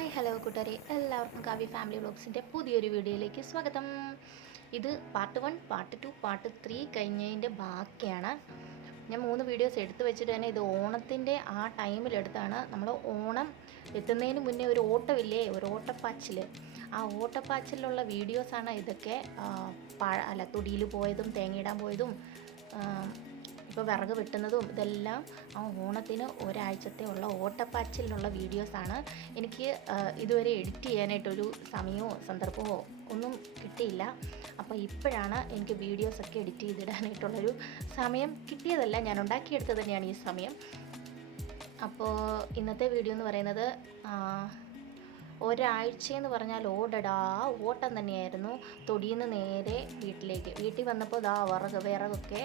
Hi hello കൂട്ടുകാരെ. എല്ലാവർക്കും Kavya family വ്ളോഗ്സിന്റെ പുതിയൊരു വീഡിയോയിലേക്ക് സ്വാഗതം. ഇത് part one part two part three കഴിഞ്ഞതിന്റെ ബാക്കിയാണ്. ഞാൻ മൂന്ന് വീഡിയോസ് എടുത്തു വെച്ചിട്ട് തന്നെ ഇത് ഓണത്തിന്റെ ആ ടൈമിലെടുത്താണ് നമ്മൾ ഓണം എത്തുന്നതിന് മുന്നേ ഒരു ഓട്ടമില്ലേ? ഒരു ഓട്ടപ്പാച്ചിൽ ആ ഓട്ടപ്പാച്ചിലുള്ള വീഡിയോസാണ് ഇതൊക്കെ പഴ അല്ല തുടിയിൽ പോയതും തേങ്ങയിടാൻ പോയതും ഇപ്പോൾ വിറക് വെട്ടുന്നതും ഇതെല്ലാം ആ ഓണത്തിന് ഒരാഴ്ചത്തെ ഉള്ള ഓട്ടപ്പാച്ചിലുള്ള വീഡിയോസാണ് എനിക്ക് ഇതുവരെ എഡിറ്റ് ചെയ്യാനായിട്ടൊരു സമയമോ സന്ദർഭമോ ഒന്നും കിട്ടിയില്ല. അപ്പോൾ ഇപ്പോഴാണ് എനിക്ക് വീഡിയോസൊക്കെ എഡിറ്റ് ചെയ്തിടാനായിട്ടുള്ളൊരു സമയം കിട്ടിയതല്ല. ഞാൻ ഉണ്ടാക്കിയെടുത്തത് തന്നെയാണ് ഈ സമയം. അപ്പോൾ ഇന്നത്തെ വീഡിയോ എന്ന് പറയുന്നത് ഒരാഴ്ചയെന്ന് പറഞ്ഞാൽ ഓടടാ ഓട്ടം തന്നെയായിരുന്നു. തൊടിയിൽ നിന്ന് നേരെ വീട്ടിലേക്ക് വീട്ടിൽ വന്നപ്പോൾ ദാ വിറക് വിറകൊക്കെ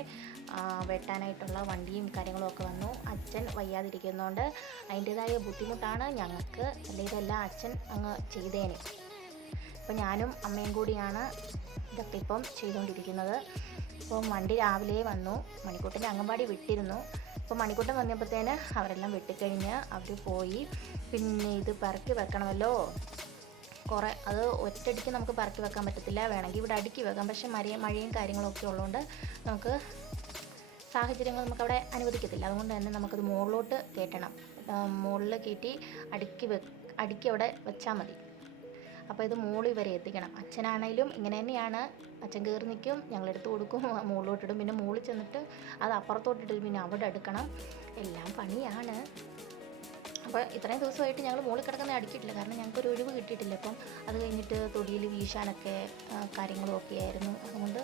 വെട്ടാനായിട്ടുള്ള വണ്ടിയും കാര്യങ്ങളും ഒക്കെ വന്നു. അച്ഛൻ വയ്യാതിരിക്കുന്നതുകൊണ്ട് അതിന്റെതായ ബുദ്ധിമുട്ടാണ് ഞങ്ങൾക്ക്. ഇതെല്ലാം അച്ഛൻ അങ്ങ് ചെയ്തേനെ. അപ്പോൾ ഞാനും അമ്മയും കൂടിയാണ് ഇതൊക്കെ ഇപ്പം ചെയ്തുകൊണ്ടിരിക്കുന്നത്. അപ്പോൾ വണ്ടി രാവിലെ വന്നു. മണിക്കൂട്ടിനെ അംഗൻവാടി വിട്ടിരുന്നു. അപ്പോൾ മണിക്കൂട്ടൻ വന്നപ്പോഴത്തേന് അവരെല്ലാം വെട്ടിക്കഴിഞ്ഞ് അവർ പോയി. പിന്നെ ഇത് പറക്കി വെക്കണമല്ലോ. കുറേ അത് ഒറ്റയടിക്ക് നമുക്ക് പറക്കി വെക്കാൻ പറ്റത്തില്ല. വേണമെങ്കിൽ ഇവിടെ അടുക്കി വെക്കാം. പക്ഷേ മഴയും മഴയും കാര്യങ്ങളൊക്കെ ഉള്ളതുകൊണ്ട് നമുക്ക് സാഹചര്യങ്ങൾ നമുക്കവിടെ അനുവദിക്കത്തില്ല. അതുകൊണ്ട് തന്നെ നമുക്കത് മുകളിലോട്ട് കയറ്റണം. മുകളിൽ കയറ്റി അടുക്കി വെ അടുക്കി അവിടെ വെച്ചാൽ മതി. അപ്പോൾ ഇത് മുകളിൽ വരെ എത്തിക്കണം. അച്ഛനാണേലും ഇങ്ങനെ തന്നെയാണ്. അച്ഛൻ കയറി നിൽക്കും ഞങ്ങളെടുത്ത് കൊടുക്കും മുകളിലോട്ടിടും പിന്നെ മുകളിൽ ചെന്നിട്ട് അത് അപ്പുറത്തോട്ടിട്ട് പിന്നെ അവിടെ എടുക്കണം എല്ലാം പണിയാണ്. അപ്പോൾ ഇത്രയും ദിവസമായിട്ട് ഞങ്ങൾ മുകളിൽ കിടക്കുന്ന അടുക്കിയിട്ടില്ല കാരണം ഞങ്ങൾക്ക് ഒരു ഒഴിവ് കിട്ടിയിട്ടില്ല. അപ്പം അത് കഴിഞ്ഞിട്ട് തൊടിയിൽ വീശാനൊക്കെ കാര്യങ്ങളും ഒക്കെ ആയിരുന്നു. അതുകൊണ്ട്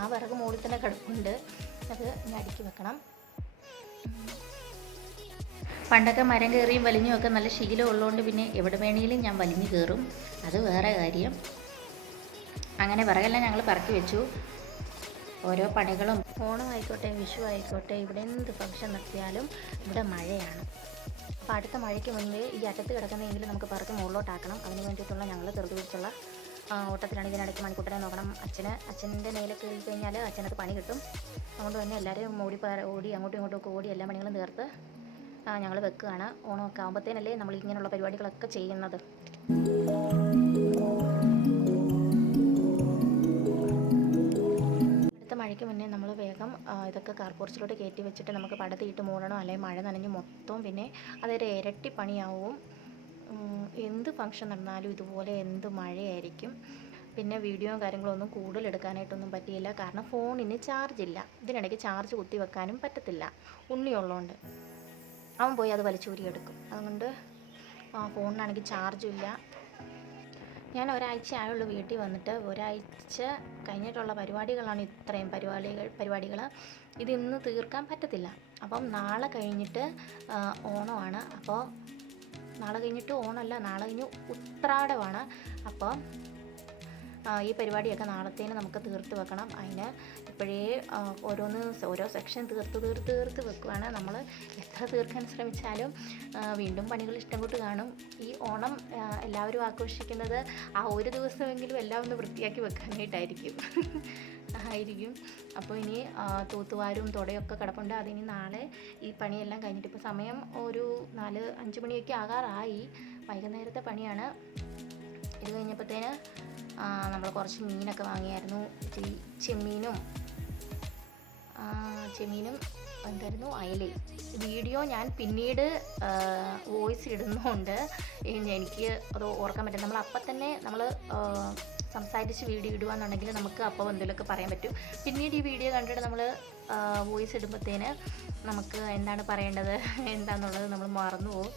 ആ വിറക് മുകളിൽ തന്നെ കിടപ്പുണ്ട്. അത് ഞാൻ അടുക്കി വെക്കണം. പണ്ടൊക്കെ മരം കയറിയും വലിഞ്ഞും ഒക്കെ നല്ല ശീലം ഉള്ളതുകൊണ്ട് പിന്നെ എവിടെ വേണമെങ്കിലും ഞാൻ വലിഞ്ഞു കയറും. അത് വേറെ കാര്യം. അങ്ങനെ വിറകെല്ലാം ഞങ്ങൾ പറക്കി വെച്ചു. ഓരോ പണികളും ഓണം ആയിക്കോട്ടെ വിഷു ആയിക്കോട്ടെ ഇവിടെ എന്ത് ഫംഗ്ഷൻ നടത്തിയാലും ഇവിടെ മഴയാണ്. അപ്പോൾ അടുത്ത മഴയ്ക്ക് മുൻപേ ഈ അറ്റത്ത് കിടക്കുന്നതെങ്കിലും നമുക്ക് പുറത്ത് മുകളിലോട്ടാക്കണം. അതിന് വേണ്ടിയിട്ടുള്ള ഞങ്ങൾ തെറുതു പിടിച്ചുള്ള ഓട്ടത്തിലാണ് ഇതിനിടയ്ക്ക് മണിക്കൂട്ടനെ നോക്കണം. അച്ഛന് അച്ഛന്റെ മേലെ കയറി കഴിഞ്ഞാൽ അച്ഛനത് പണി കിട്ടും. അതുകൊണ്ട് തന്നെ എല്ലാവരും ഓടി ഓടി അങ്ങോട്ടും ഇങ്ങോട്ടും ഒക്കെ ഓടി എല്ലാ പണികളും തീർത്ത് ഞങ്ങൾ വെക്കുകയാണ്. ഓണമൊക്കെ ആകുമ്പോഴത്തേനല്ലേ നമ്മൾ ഇങ്ങനെയുള്ള പരിപാടികളൊക്കെ ചെയ്യുന്നത്. കാർപോർച്ചിലോട്ട് കയറ്റി വെച്ചിട്ട് നമുക്ക് പടത്തിയിട്ട് മൂടണം അല്ലെങ്കിൽ മഴ നനഞ്ഞ് മൊത്തം പിന്നെ അതൊരു ഇരട്ടി പണിയാവും. എന്ത് ഫംഗ്ഷൻ നടന്നാലും ഇതുപോലെ എന്ത് മഴയായിരിക്കും. പിന്നെ വീഡിയോയും കാര്യങ്ങളൊന്നും കൂടുതൽ എടുക്കാനായിട്ടൊന്നും പറ്റിയില്ല. കാരണം ഫോണിന് ചാർജ് ഇല്ല. ഇതിനിടയ്ക്ക് ചാർജ് കുത്തി വെക്കാനും പറ്റത്തില്ല. ഉണ്ണിയുള്ളതുകൊണ്ട് അവൻ പോയി അത് വലിച്ചൂരിയെടുക്കും. അതുകൊണ്ട് ഫോണിനാണെങ്കിൽ ചാർജും ഇല്ല. ഞാൻ ഒരാഴ്ച ആയുള്ളൂ വീട്ടിൽ വന്നിട്ട്. ഒരാഴ്ച കഴിഞ്ഞിട്ടുള്ള പരിപാടികളാണ് ഇത്രയും പരിപാടികൾ പരിപാടികൾ. ഇത് തീർക്കാൻ പറ്റത്തില്ല. അപ്പം നാളെ കഴിഞ്ഞിട്ട് ഓണമാണ്. അപ്പോൾ നാളെ കഴിഞ്ഞിട്ട് ഓണമല്ല നാളെ കഴിഞ്ഞ് ഉത്രാടമാണ്. അപ്പോൾ ഈ പരിപാടിയൊക്കെ നാളത്തേന് നമുക്ക് തീർത്ത് വെക്കണം. അതിന് ഇപ്പോഴേ ആ, ഓരോന്ന് ഓരോ സെക്ഷൻ തീർത്ത് തീർത്ത് തീർത്ത് വെക്കുവാണ്. നമ്മൾ എത്ര തീർക്കാൻ ശ്രമിച്ചാലും വീണ്ടും പണികൾ ഇഷ്ടം കൊണ്ട് കാണും. ഈ ഓണം എല്ലാവരും ആഘോഷിക്കുന്നത് ആ ഒരു ദിവസമെങ്കിലും എല്ലാം ഒന്ന് വൃത്തിയാക്കി വെക്കാനായിട്ടായിരിക്കും. ആയിരിക്കും. അപ്പോൾ ഇനി തൂത്തുവാരും തുടയൊക്കെ കിടപ്പുണ്ട്. അതിനി നാളെ ഈ പണിയെല്ലാം കഴിഞ്ഞിട്ട് ഇപ്പോൾ സമയം ഒരു നാല് അഞ്ച് മണിയൊക്കെ ആകാറായി. വൈകുന്നേരത്തെ പണിയാണ്. ഇത് കഴിഞ്ഞപ്പോഴത്തേന് നമ്മൾ കുറച്ച് മീനൊക്കെ വാങ്ങിയായിരുന്നു. ചെമ്മീനും ചെമ്മീനും എന്തായിരുന്നു? അയലയും. വീഡിയോ ഞാൻ പിന്നീട് വോയിസ് ഇടുന്നുണ്ട് എനിക്ക് അത് ഓർക്കാൻ പറ്റും. നമ്മൾ അപ്പം തന്നെ നമ്മൾ സംസാരിച്ച് വീഡിയോ ഇടുകയെന്നുണ്ടെങ്കിൽ നമുക്ക് അപ്പോൾ എന്തെങ്കിലുമൊക്കെ പറയാൻ പറ്റും. പിന്നീട് ഈ വീഡിയോ കണ്ടിട്ട് നമ്മൾ വോയിസ് ഇടുമ്പോഴത്തേന് നമുക്ക് എന്താണ് പറയേണ്ടത്? എന്താണെന്നുള്ളത് നമ്മൾ മറന്നു പോകും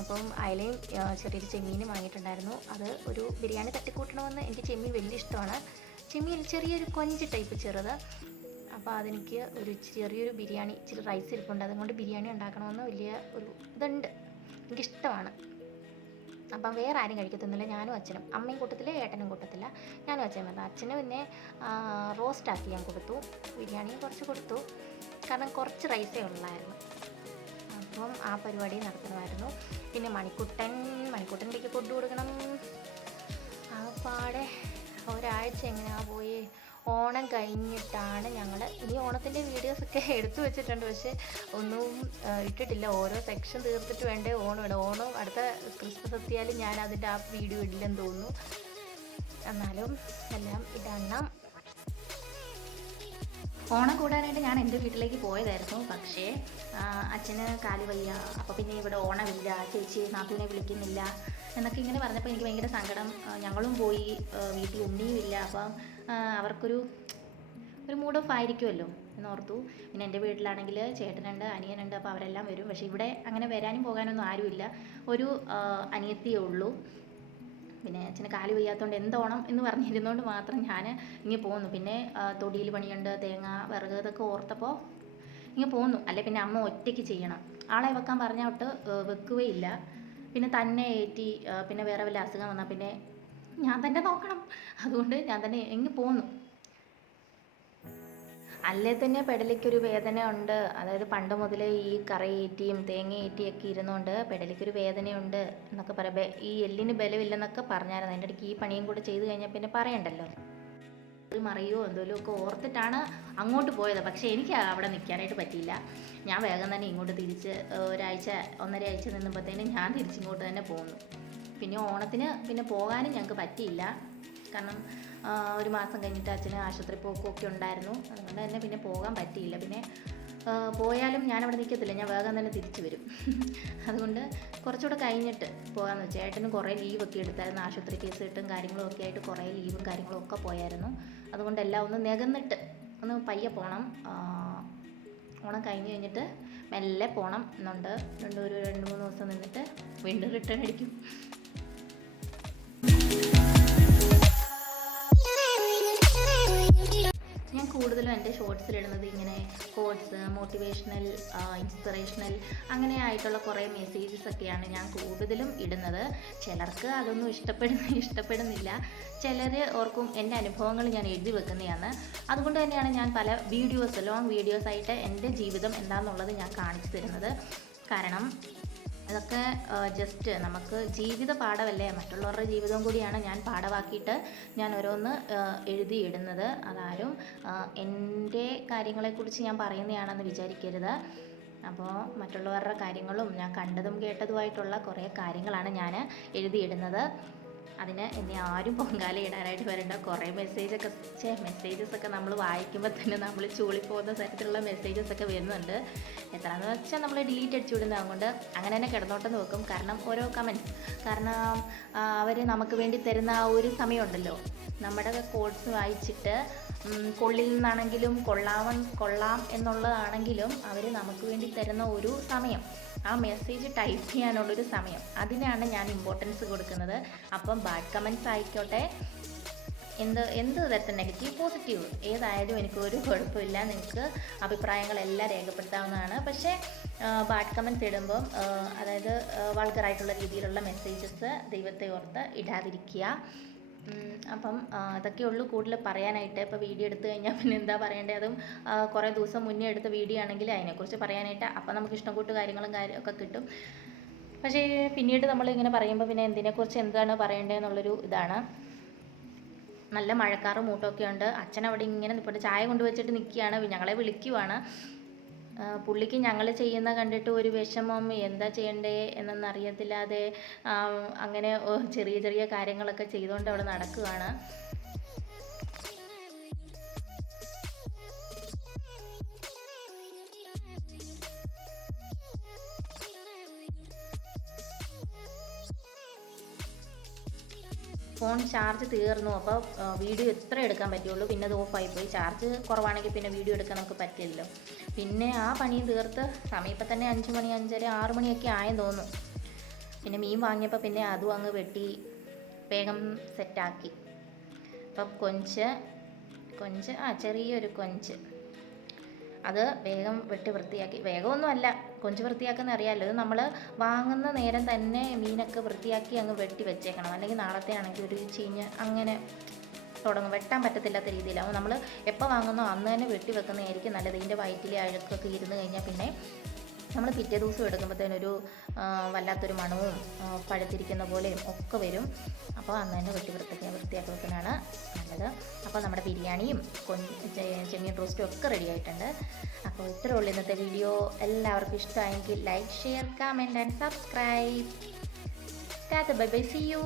അപ്പം അയലയും ചെറിയൊരു ചെമ്മീനും വാങ്ങിയിട്ടുണ്ടായിരുന്നു. അത് ഒരു ബിരിയാണി തട്ടിക്കൂട്ടണമെന്ന് എനിക്ക് ചെമ്മീൻ വലിയ ഇഷ്ടമാണ്. ചെമ്മീൻ ചെറിയൊരു കൊഞ്ച് ടൈപ്പ് ചെറുത്. അപ്പോൾ അതെനിക്ക് ഒരു ചെറിയൊരു ബിരിയാണി ഇച്ചിരി റൈസ് ഇരിപ്പുണ്ട്. അതുകൊണ്ട് ബിരിയാണി ഉണ്ടാക്കണമെന്ന് വലിയ ഒരു ഇതുണ്ട്. എനിക്കിഷ്ടമാണ്. അപ്പം വേറെ ആരും കഴിക്കത്തൊന്നുമില്ല. ഞാനും അച്ഛനും. അമ്മയും കൂട്ടത്തില്ല ഏട്ടനും കൂട്ടത്തില്ല ഞാനും അച്ഛനും വന്നത് അച്ഛന് പിന്നെ റോസ്റ്റ് ആക്കി ഞാൻ കൊടുത്തു. ബിരിയാണിയും കുറച്ച് കൊടുത്തു. കാരണം കുറച്ച് റൈസേ ഉള്ളായിരുന്നു. അപ്പം ആ പരിപാടി നടത്തണമായിരുന്നു പിന്നെ മണിക്കുട്ടൻ മണിക്കുട്ടന്റെക്ക് ഫുഡ് കൊടുക്കണം. ആ ഒരാഴ്ച എങ്ങനെയാ പോയി? ഓണം കഴിഞ്ഞിട്ടാണ് ഞങ്ങൾ ഈ ഓണത്തിന്റെ വീഡിയോസൊക്കെ എടുത്തു വെച്ചിട്ടുണ്ട്. പക്ഷേ ഒന്നും ഇട്ടിട്ടില്ല. ഓരോ സെക്ഷൻ തീർത്തിട്ട് വേണ്ടേ ഓണം ഇടാം. ഓണം അടുത്ത ക്രിസ്മസ് എത്തിയാലും ഞാൻ അതിന്റെ ആ വീഡിയോ ഇടില്ലെന്ന് തോന്നുന്നു. എന്നാലും എല്ലാം ഇടണം. ഓണം കൂടാനായിട്ട് ഞാൻ എന്റെ വീട്ടിലേക്ക് പോയതായിരുന്നു. പക്ഷേ അച്ഛന് കാൽ വയ്യ. അപ്പോൾ പിന്നെ ഇവിടെ ഓണമില്ല. ചേച്ചി നാത്തൂനെ വിളിക്കുന്നില്ല എന്നൊക്കെ ഇങ്ങനെ പറഞ്ഞപ്പോൾ എനിക്ക് ഭയങ്കര സങ്കടം. ഞങ്ങളും പോയി വീട്ടിൽ ഉണ്ണിയുമില്ല അപ്പം അവർക്കൊരു ഒരു മൂഡ് ഓഫ് ആയിരിക്കുമല്ലോ എന്നോർത്തു പിന്നെ എന്റെ വീട്ടിലാണെങ്കിൽ ചേട്ടനുണ്ട് അനിയനുണ്ട്. അപ്പോൾ അവരെല്ലാം വരും. പക്ഷേ ഇവിടെ അങ്ങനെ വരാനും പോകാനൊന്നും ആരുമില്ല. ഒരു അനിയത്തിയേ ഉള്ളൂ. പിന്നെ അച്ഛന് കാൽ വയ്യാത്തതുകൊണ്ട് എന്തോണം എന്ന് പറഞ്ഞിരുന്നതുകൊണ്ട് മാത്രം ഞാൻ ഇങ്ങനെ പോന്നു. പിന്നെ തൊടിയിൽ പണിയുണ്ട് തേങ്ങ വിറക് ഇതൊക്കെ ഓർത്തപ്പോൾ ഇങ്ങനെ പോന്നു. അല്ലെ പിന്നെ അമ്മ ഒറ്റയ്ക്ക് ചെയ്യണം. ആളെ വെക്കാൻ പറഞ്ഞോട്ട് വെക്കുകയില്ല പിന്നെ തന്നെ ഏറ്റി പിന്നെ വേറെ വല്ല അസുഖം വന്നാൽ പിന്നെ ഞാൻ തന്നെ നോക്കണം. അതുകൊണ്ട് ഞാൻ തന്നെ എങ്ങ് പോന്നു. അല്ലേ തന്നെ പെടലിക്കൊരു വേദന ഉണ്ട് അതായത് പണ്ട് മുതലേ ഈ കറയേറ്റിയും തേങ്ങയേറ്റിയും ഒക്കെ ഇരുന്നുകൊണ്ട് പെടലിക്കൊരു വേദനയുണ്ട് എന്നൊക്കെ പറയാം ഈ എല്ലിന് ബലമില്ലെന്നൊക്കെ പറഞ്ഞായിരുന്നു. അതിന്റെ ഇടയ്ക്ക് ഈ പണിയും കൂടെ ചെയ്തു കഴിഞ്ഞാൽ പിന്നെ പറയണ്ടല്ലോ. ഒരു മറിയോ എന്തോലും ഒക്കെ ഓർത്തിട്ടാണ് അങ്ങോട്ട് പോയത്. പക്ഷേ എനിക്ക് അവിടെ നിൽക്കാനായിട്ട് പറ്റിയില്ല. ഞാൻ വേഗം തന്നെ ഇങ്ങോട്ട് തിരിച്ച് ഒരാഴ്ച ഒന്നര ആഴ്ച നിന്നപ്പോഴത്തേനും ഞാൻ തിരിച്ചിങ്ങോട്ട് തന്നെ പോന്നു. പിന്നെ ഓണത്തിന് പിന്നെ പോകാനും ഞങ്ങൾക്ക് പറ്റിയില്ല. കാരണം ഒരു മാസം കഴിഞ്ഞിട്ട് അച്ഛന് ആശുപത്രി പോക്കൊക്കെ ഉണ്ടായിരുന്നു. അതുകൊണ്ട് തന്നെ പിന്നെ പോകാൻ പറ്റിയില്ല. പിന്നെ പോയാലും ഞാൻ അവിടെ നിൽക്കത്തില്ല ഞാൻ വേഗം തന്നെ തിരിച്ചു വരും. അതുകൊണ്ട് കുറച്ചുകൂടെ കഴിഞ്ഞിട്ട് പോകാമെന്ന് വെച്ചാൽ ഏട്ടന് കുറേ ലീവൊക്കെ എടുത്തായിരുന്നു. ആശുപത്രി കേസ് കിട്ടും കാര്യങ്ങളും ഒക്കെ ആയിട്ട് കുറേ ലീവും കാര്യങ്ങളും ഒക്കെ പോയായിരുന്നു. അതുകൊണ്ട് എല്ലാം ഒന്ന് നികന്നിട്ട് ഒന്ന് പയ്യെ പോകണം ഓണം കഴിഞ്ഞ് കഴിഞ്ഞിട്ട് മെല്ലെ പോകണം എന്നുണ്ട്. രണ്ട് ഒരു രണ്ട് മൂന്ന് ദിവസം നിന്നിട്ട് വീണ്ടും റിട്ടേൺ അടിക്കും. കൂടുതലും എന്റെ ഷോർട്സിൽ ഇടുന്നത് ഇങ്ങനെ കോഡ്സ് മോട്ടിവേഷണൽ ഇൻസ്പിറേഷണൽ അങ്ങനെ ആയിട്ടുള്ള കുറേ മെസ്സേജസ് ഒക്കെയാണ് ഞാൻ കൂടുതലും ഇടുന്നത്. ചിലർക്ക് അതൊന്നും ഇഷ്ടപ്പെടുന്ന ഇഷ്ടപ്പെടുന്നില്ല. ചിലർ ഓർക്കും എന്റെ അനുഭവങ്ങൾ ഞാൻ എഴുതി വെക്കുന്നതാണ്. അതുകൊണ്ട് തന്നെയാണ് ഞാൻ പല വീഡിയോസ് ലോങ് വീഡിയോസ് ആയിട്ട് എന്റെ ജീവിതം എന്താണെന്നുള്ളത് ഞാൻ കാണിച്ചു തരുന്നത്. കാരണം അതൊക്കെ ജസ്റ്റ് നമുക്ക് ജീവിത പാഠമല്ലേ? മറ്റുള്ളവരുടെ ജീവിതം കൂടിയാണ് ഞാൻ പാഠമാക്കിയിട്ട് ഞാൻ ഓരോന്ന് എഴുതിയിടുന്നത്. അതാരും എന്റെ കാര്യങ്ങളെക്കുറിച്ച് ഞാൻ പറയുന്നതാണെന്ന് വിചാരിക്കരുത്. അപ്പോൾ മറ്റുള്ളവരുടെ കാര്യങ്ങളും ഞാൻ കണ്ടതും കേട്ടതുമായിട്ടുള്ള കുറേ കാര്യങ്ങളാണ് ഞാൻ എഴുതിയിടുന്നത്. അതിന് എന്നെ ആരും പൊങ്കാല ഇടാനായിട്ട് വരേണ്ട. കുറേ മെസ്സേജൊക്കെ ചേ മെസ്സേജസ് ഒക്കെ നമ്മൾ വായിക്കുമ്പോൾ തന്നെ നമ്മൾ ചൂളിപ്പോകുന്ന തരത്തിലുള്ള മെസ്സേജസ് ഒക്കെ വരുന്നുണ്ട്. എത്രയെന്ന് വെച്ചാൽ നമ്മൾ ഡിലീറ്റ് അടിച്ചു വിടുന്നതുകൊണ്ട് അങ്ങനെ തന്നെ കിടന്നോട്ടം നോക്കും. കാരണം ഓരോ കമന്റ്സ് കാരണം അവർ നമുക്ക് വേണ്ടി തരുന്ന ആ ഒരു സമയമുണ്ടല്ലോ. നമ്മുടെ കോഡ്സ് വായിച്ചിട്ട് കൊള്ളിൽ നിന്നാണെങ്കിലും കൊള്ളാവൻ കൊള്ളാം എന്നുള്ളതാണെങ്കിലും അവർ നമുക്ക് വേണ്ടി തരുന്ന ഒരു സമയം. ആ മെസ്സേജ് ടൈപ്പ് ചെയ്യാനുള്ളൊരു സമയം. അതിനാണ് ഞാൻ ഇമ്പോർട്ടൻസ് കൊടുക്കുന്നത്. അപ്പം ബാഡ് കമൻസ് ആയിക്കോട്ടെ. എന്ത് എന്ത് തരത്തിൽ നെഗറ്റീവ് പോസിറ്റീവ് ഏതായാലും എനിക്ക് ഒരു കുഴപ്പമില്ല. നിങ്ങൾക്ക് അഭിപ്രായങ്ങളെല്ലാം രേഖപ്പെടുത്താവുന്നതാണ്. പക്ഷേ ബാഡ് കമൻസ് ഇടുമ്പം അതായത് വൾഗറായിട്ടുള്ള രീതിയിലുള്ള മെസ്സേജസ് ദൈവത്തെ ഓർത്ത് ഇടാതിരിക്കുക. അപ്പം അതൊക്കെ ഉള്ളൂ കൂടുതൽ പറയാനായിട്ട്. ഇപ്പോൾ വീഡിയോ എടുത്തു കഴിഞ്ഞാൽ പിന്നെ എന്താ പറയേണ്ടത് അതും കുറേ ദിവസം മുന്നേ എടുത്ത വീഡിയോ ആണെങ്കിൽ അതിനെക്കുറിച്ച് പറയാനായിട്ട് അപ്പം നമുക്ക് ഇഷ്ടം കൂട്ട് കാര്യങ്ങളും കാര്യമൊക്കെ കിട്ടും. പക്ഷേ പിന്നീട് നമ്മൾ ഇങ്ങനെ പറയുമ്പോൾ പിന്നെ എന്തിനെക്കുറിച്ച് എന്താണ് പറയേണ്ടതെന്നുള്ളൊരു ഇതാണ്. നല്ല മഴക്കാറും മൂട്ടമൊക്കെ ഉണ്ട്. അച്ഛൻ അവിടെ ഇങ്ങനെ നിൽപ്പുണ്ട് ചായ കൊണ്ടുവച്ചിട്ട് നിൽക്കുകയാണ്. ഞങ്ങളെ വിളിക്കുവാണ്. പുള്ളിക്ക് ഞങ്ങൾ ചെയ്യുന്ന കണ്ടിട്ട് ഒരു വിഷമം എന്താ ചെയ്യണ്ടേ എന്നൊന്നും അറിയത്തില്ലാതെ അങ്ങനെ ചെറിയ ചെറിയ കാര്യങ്ങളൊക്കെ ചെയ്തുകൊണ്ട് അവിടെ നടക്കുകയാണ് ഫോൺ ചാർജ് തീർന്നു അപ്പോൾ വീഡിയോ എത്ര എടുക്കാൻ പറ്റുള്ളൂ. പിന്നെ അത് ഓഫായി പോയി. ചാർജ് കുറവാണെങ്കിൽ പിന്നെ വീഡിയോ എടുക്കാൻ നമുക്ക് പറ്റില്ലല്ലോ. പിന്നെ ആ പണി തീർത്ത് സമയം ഇപ്പം തന്നെ അഞ്ച് മണി അഞ്ചര ആറ് മണിയൊക്കെ ആയെന്ന് തോന്നുന്നു. പിന്നെ മീൻ വാങ്ങിയപ്പോൾ പിന്നെ അതും അങ്ങ് വെട്ടി വേഗം സെറ്റാക്കി അപ്പം കൊഞ്ച് കൊഞ്ച് ആ ചെറിയൊരു കൊഞ്ച്. അത് വേഗം വെട്ടി വൃത്തിയാക്കി. വേഗമൊന്നും അല്ല കൊഞ്ച് വൃത്തിയാക്കുന്ന അറിയാമല്ലോ ഇത് നമ്മൾ വാങ്ങുന്ന നേരം തന്നെ മീനൊക്കെ വൃത്തിയാക്കി അങ്ങ് വെട്ടി വെച്ചേക്കണം. അല്ലെങ്കിൽ നാളത്തെ ആണെങ്കിൽ ഒരു ചീഞ്ഞ് അങ്ങനെ തുടങ്ങും. വെട്ടാൻ പറ്റത്തില്ലാത്ത രീതിയിലാവും നമ്മൾ എപ്പോൾ വാങ്ങുന്നോ അന്ന് തന്നെ വെട്ടി വെക്കുന്നതായിരിക്കും നല്ലത്. ഇതിന്റെ വയറ്റിലെ അഴുക്കൊക്കെ ഇരുന്ന് കഴിഞ്ഞാൽ പിന്നെ നമ്മൾ പിറ്റേ ദിവസം എടുക്കുമ്പോഴത്തേനൊരു വല്ലാത്തൊരു മണവും പഴുത്തിരിക്കുന്ന പോലെയും ഒക്കെ വരും. അപ്പോൾ അന്ന് തന്നെ വെട്ടി വൃത്തിയാക്കി വൃത്തിയാക്കി വെക്കുന്നതാണ് നല്ലത്. അപ്പോൾ നമ്മുടെ ബിരിയാണിയും ചെമ്മീൻ റോസ്റ്റും ഒക്കെ റെഡി ആയിട്ടുണ്ട്. അപ്പോൾ ഇത്രയേ ഉള്ളൂ ഇന്നത്തെ വീഡിയോ. എല്ലാവർക്കും ഇഷ്ടമായെങ്കിൽ like share comment and subscribe tata bye bye see you